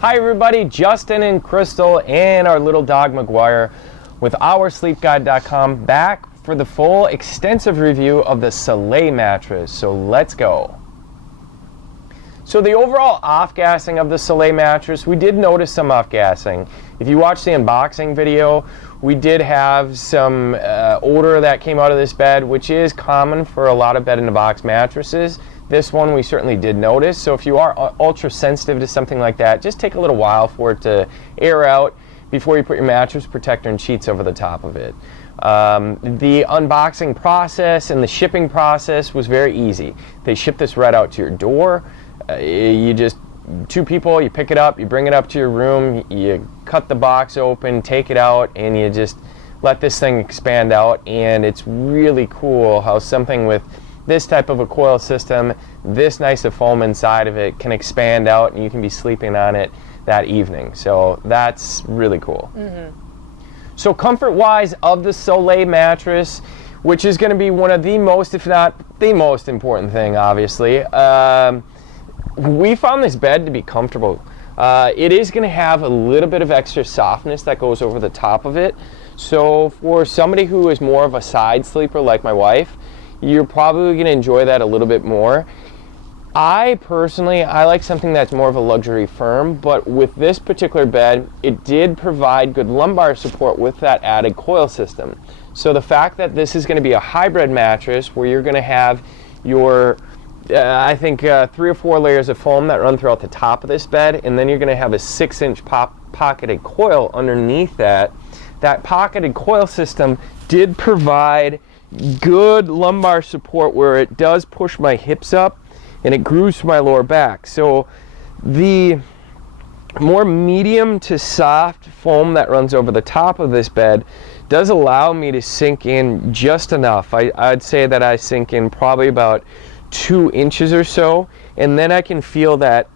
Hi everybody, Justin and Crystal and our little dog McGuire with OurSleepGuide.com back for the full extensive review of the Solay mattress. So let's go. So the overall off-gassing of the Solay mattress, we did notice some off-gassing. If you watch the unboxing video, we did have some odor that came out of this bed, which is common for a lot of bed-in-a-box mattresses. This one we certainly did notice. So if you are ultra sensitive to something like that, just take a little while for it to air out before you put your mattress protector and sheets over the top of it. The unboxing process and the shipping process was very easy. They ship this right out to your door. You just, two people, you pick it up, you bring it up to your room, you cut the box open, take it out, and you just let this thing expand out. And it's really cool how something with this type of a coil system, this nice of foam inside of it, can expand out and you can be sleeping on it that evening. So that's really cool. So comfort-wise of the Solay mattress, which is going to be one of the most, if not the most important thing, obviously, we found this bed to be comfortable. It is going to have a little bit of extra softness that goes over the top of it. So for somebody who is more of a side sleeper like my wife, you're probably going to enjoy that a little bit more. I personally like something that's more of a luxury firm, but with this particular bed, it did provide good lumbar support with that added coil system. So the fact that this is going to be a hybrid mattress where you're going to have your I think 3 or 4 layers of foam that run throughout the top of this bed, and then you're going to have a 6-inch pocketed coil underneath that. That pocketed coil system did provide good lumbar support where it does push my hips up and it grooves my lower back. So the more medium to soft foam that runs over the top of this bed does allow me to sink in just enough. I'd say that I sink in probably about 2 inches or so, and then I can feel that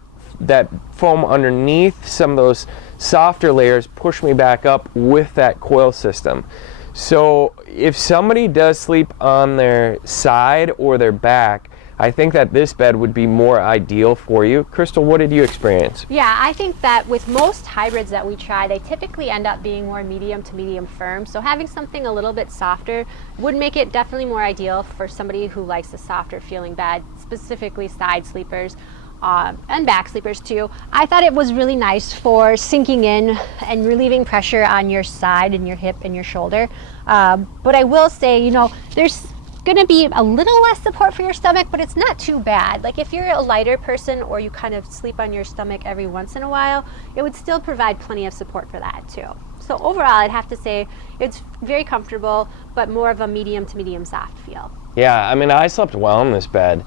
foam underneath some of those softer layers push me back up with that coil system. So if somebody does sleep on their side or their back, I think that this bed would be more ideal for you. Crystal, what did you experience? Yeah, I think that with most hybrids that we try, they typically end up being more medium to medium firm. So having something a little bit softer would make it definitely more ideal for somebody who likes a softer feeling bed, specifically side sleepers. And back sleepers too. I thought it was really nice for sinking in and relieving pressure on your side and your hip and your shoulder. But I will say, you know, there's going to be a little less support for your stomach, but it's not too bad. Like if you're a lighter person or you kind of sleep on your stomach every once in a while, it would still provide plenty of support for that too. So overall, I'd have to say it's very comfortable, but more of a medium to medium soft feel. Yeah, I mean, I slept well in this bed.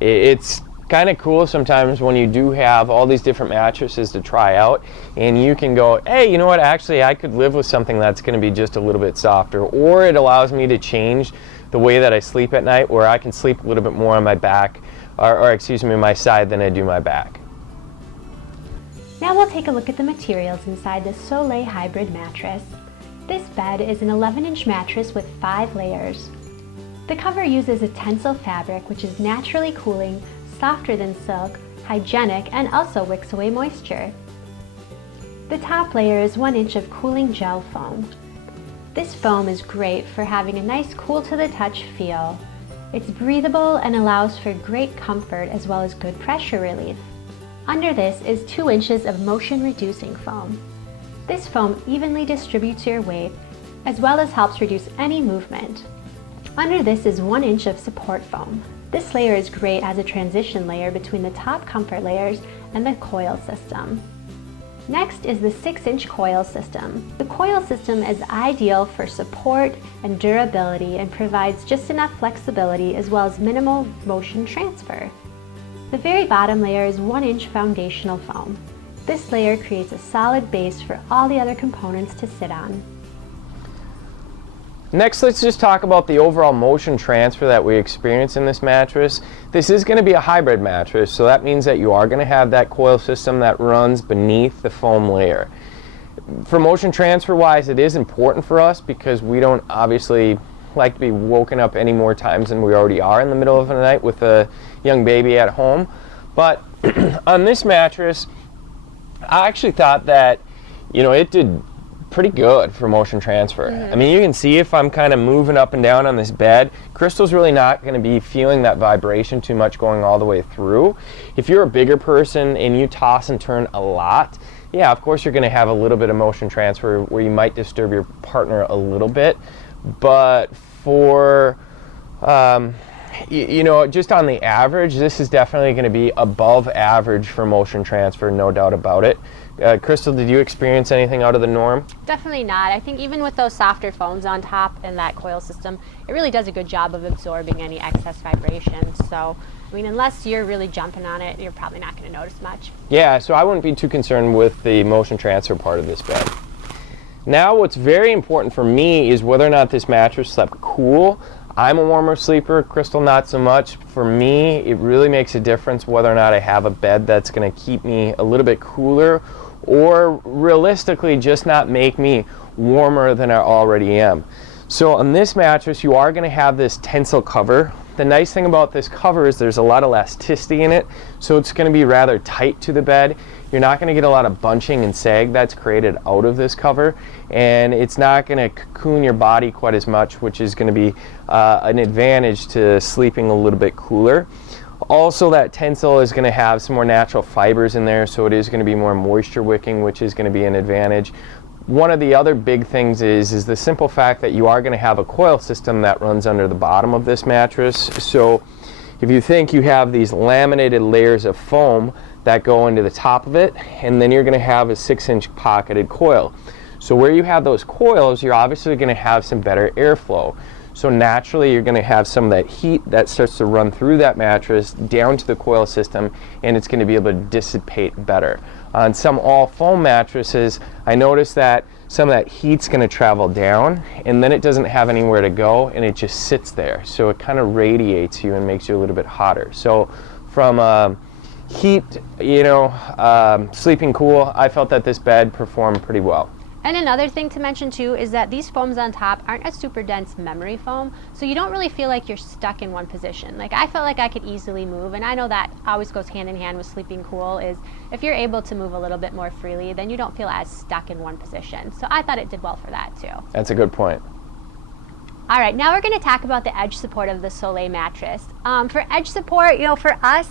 It's kind of cool sometimes when you do have all these different mattresses to try out and you can go, hey, you know what, actually I could live with something that's going to be just a little bit softer, or it allows me to change the way that I sleep at night, where I can sleep a little bit more on my back, or excuse me, my side than I do my back. Now we'll take a look at the materials inside the Solay hybrid mattress. This bed is an 11-inch mattress with 5 layers. The cover uses a tensile fabric which is naturally cooling, softer than silk, hygienic, and also wicks away moisture. The top layer is 1 inch of cooling gel foam. This foam is great for having a nice cool to the touch feel. It's breathable and allows for great comfort as well as good pressure relief. Under this is 2 inches of motion reducing foam. This foam evenly distributes your weight as well as helps reduce any movement. Under this is 1 inch of support foam. This layer is great as a transition layer between the top comfort layers and the coil system. Next is the 6-inch coil system. The coil system is ideal for support and durability and provides just enough flexibility as well as minimal motion transfer. The very bottom layer is 1 inch foundational foam. This layer creates a solid base for all the other components to sit on. Next, let's just talk about the overall motion transfer that we experience in this mattress. This is going to be a hybrid mattress, so that means that you are going to have that coil system that runs beneath the foam layer. For motion transfer wise, it is important for us because we don't obviously like to be woken up any more times than we already are in the middle of the night with a young baby at home. But on this mattress, I actually thought that, it did pretty good for motion transfer. I mean, you can see if I'm kind of moving up and down on this bed, Crystal's really not going to be feeling that vibration too much going all the way through. If you're a bigger person and you toss and turn a lot, yeah, of course you're going to have a little bit of motion transfer where you might disturb your partner a little bit. But for, just on the average, this is definitely going to be above average for motion transfer, no doubt about it. Crystal, did you experience anything out of the norm? Definitely not. I think even with those softer foams on top and that coil system, it really does a good job of absorbing any excess vibration. So, I mean, unless you're really jumping on it, you're probably not going to notice much. Yeah, so I wouldn't be too concerned with the motion transfer part of this bed. Now, what's very important for me is whether or not this mattress slept cool. I'm a warmer sleeper, Crystal not so much. For me, it really makes a difference whether or not I have a bed that's going to keep me a little bit cooler or realistically just not make me warmer than I already am. So on this mattress, you are going to have this tensile cover. The nice thing about this cover is there's a lot of elasticity in it, so it's going to be rather tight to the bed. You're not going to get a lot of bunching and sag that's created out of this cover, and it's not going to cocoon your body quite as much, which is going to be an advantage to sleeping a little bit cooler. Also, that tensile is going to have some more natural fibers in there, so it is going to be more moisture wicking, which is going to be an advantage. One of the other big things is the simple fact that you are going to have a coil system that runs under the bottom of this mattress. So if you think you have these laminated layers of foam that go into the top of it, and then you're going to have a 6-inch pocketed coil. So where you have those coils, you're obviously going to have some better airflow. So naturally you're going to have some of that heat that starts to run through that mattress down to the coil system, and it's going to be able to dissipate better. On some all foam mattresses, I noticed that some of that heat's going to travel down, and then it doesn't have anywhere to go, and it just sits there. So it kind of radiates you and makes you a little bit hotter. So from heat, sleeping cool, I felt that this bed performed pretty well. And another thing to mention too is that these foams on top aren't a super dense memory foam, so you don't really feel like you're stuck in one position. Like, I felt like I could easily move, and I know that always goes hand in hand with sleeping cool, is if you're able to move a little bit more freely, then you don't feel as stuck in one position. So I thought it did well for that too. That's a good point. All right, now we're going to talk about the edge support of the Solay mattress. For edge support, for us,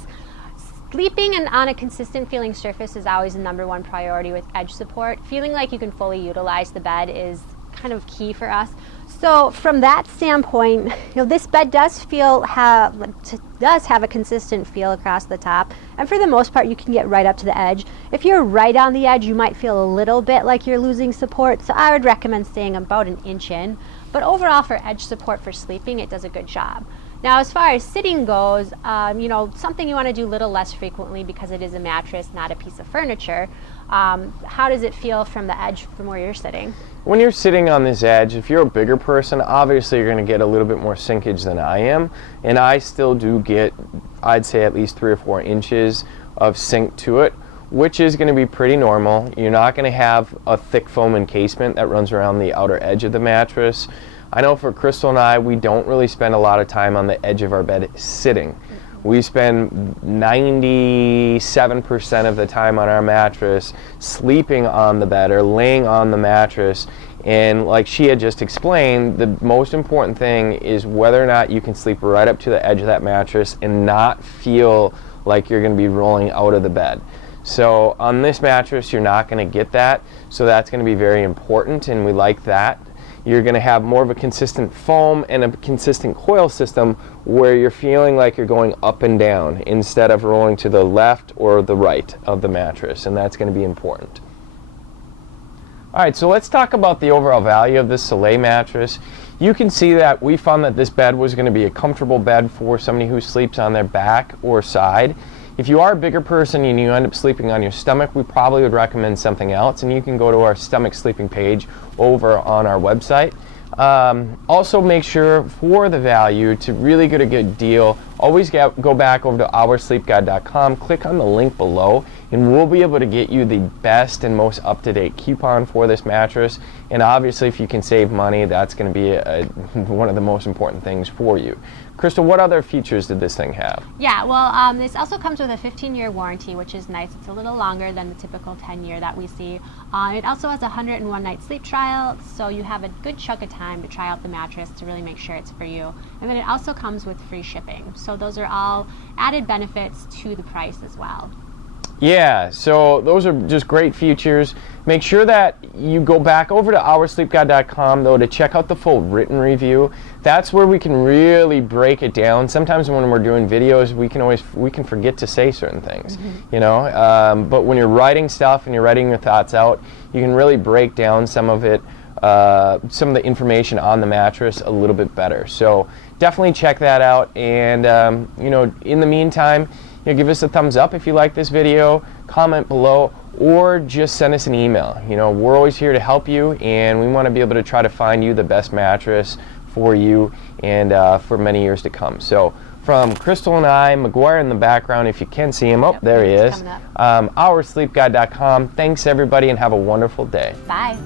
sleeping and on a consistent feeling surface is always the #1 priority with edge support. Feeling like you can fully utilize the bed is kind of key for us. So from that standpoint, this bed does have a consistent feel across the top, and for the most part you can get right up to the edge. If you're right on the edge, you might feel a little bit like you're losing support, so I would recommend staying about an inch in. But overall, for edge support for sleeping, it does a good job. Now, as far as sitting goes, something you want to do a little less frequently because it is a mattress, not a piece of furniture. How does it feel from the edge from where you're sitting? When you're sitting on this edge, if you're a bigger person, obviously you're going to get a little bit more sinkage than I am. And I still do get, I'd say, at least 3 or 4 inches of sink to it, which is going to be pretty normal. You're not going to have a thick foam encasement that runs around the outer edge of the mattress. I know for Crystal and I, we don't really spend a lot of time on the edge of our bed sitting. We spend 97% of the time on our mattress sleeping on the bed or laying on the mattress. And like she had just explained, the most important thing is whether or not you can sleep right up to the edge of that mattress and not feel like you're going to be rolling out of the bed. So on this mattress, you're not going to get that. So that's going to be very important, and we like that. You're going to have more of a consistent foam and a consistent coil system where you're feeling like you're going up and down instead of rolling to the left or the right of the mattress, and that's going to be important. All right, so let's talk about the overall value of this Solay mattress. You can see that we found that this bed was going to be a comfortable bed for somebody who sleeps on their back or side. If you are a bigger person and you end up sleeping on your stomach, we probably would recommend something else, and you can go to our stomach sleeping page over on our website. Also, make sure for the value to really get a good deal, always go back over to oursleepguide.com, click on the link below, and we'll be able to get you the best and most up-to-date coupon for this mattress. And obviously, if you can save money, that's going to be one of the most important things for you. Crystal, what other features did this thing have? Yeah, well, this also comes with a 15-year warranty, which is nice. It's a little longer than the typical 10-year that we see. It also has a 101-night sleep trial, so you have a good chunk of time to try out the mattress to really make sure it's for you. And then it also comes with free shipping. So those are all added benefits to the price as well. Yeah, so those are just great features. Make sure that you go back over to oursleepguide.com though to check out the full written review. That's where we can really break it down. Sometimes when we're doing videos, we can forget to say certain things, you know. But when you're writing stuff and you're writing your thoughts out, you can really break down some of it, some of the information on the mattress a little bit better. So definitely check that out. And you know, in the meantime, you know, give us a thumbs up if you like this video, comment below, or just send us an email. You know, we're always here to help you, and we want to be able to try to find you the best mattress for you and for many years to come. So from Crystal and I, McGuire in the background, if you can see him, Yep, there he is. coming up. Oursleepguide.com. Thanks everybody, and have a wonderful day. Bye.